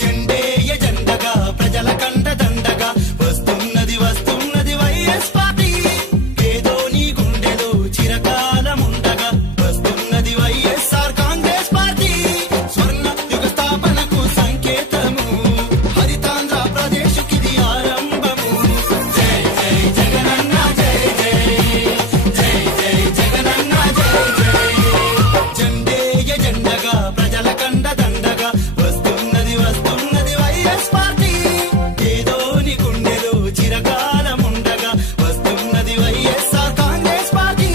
జెండేయ జెండగా ప్రజల కంట దండగా వస్తున్నది వస్తున్నది వైఎస్ పార్టీ పేదోని గుండెలో చిరకాలముండగా వస్తున్నది వైఎస్ఆర్ కాంగ్రెస్ పార్టీ స్వర్ణ యుగ స్థాపనకు సంకేతము హరితాంధ్ర ప్రదేశ్కిది ఆరంభము జై జై జగనన్న జై జై జై జై జగనన్న జై జై జెండేయ జెండగా ప్రజల కండ దండగా వస్తున్నది వస్తున్నది వైఎస్ పార్టీ పేదోని గుండెలో చిరకాలముండగా వస్తున్నది వైఎస్ఆర్ కాంగ్రెస్ పార్టీ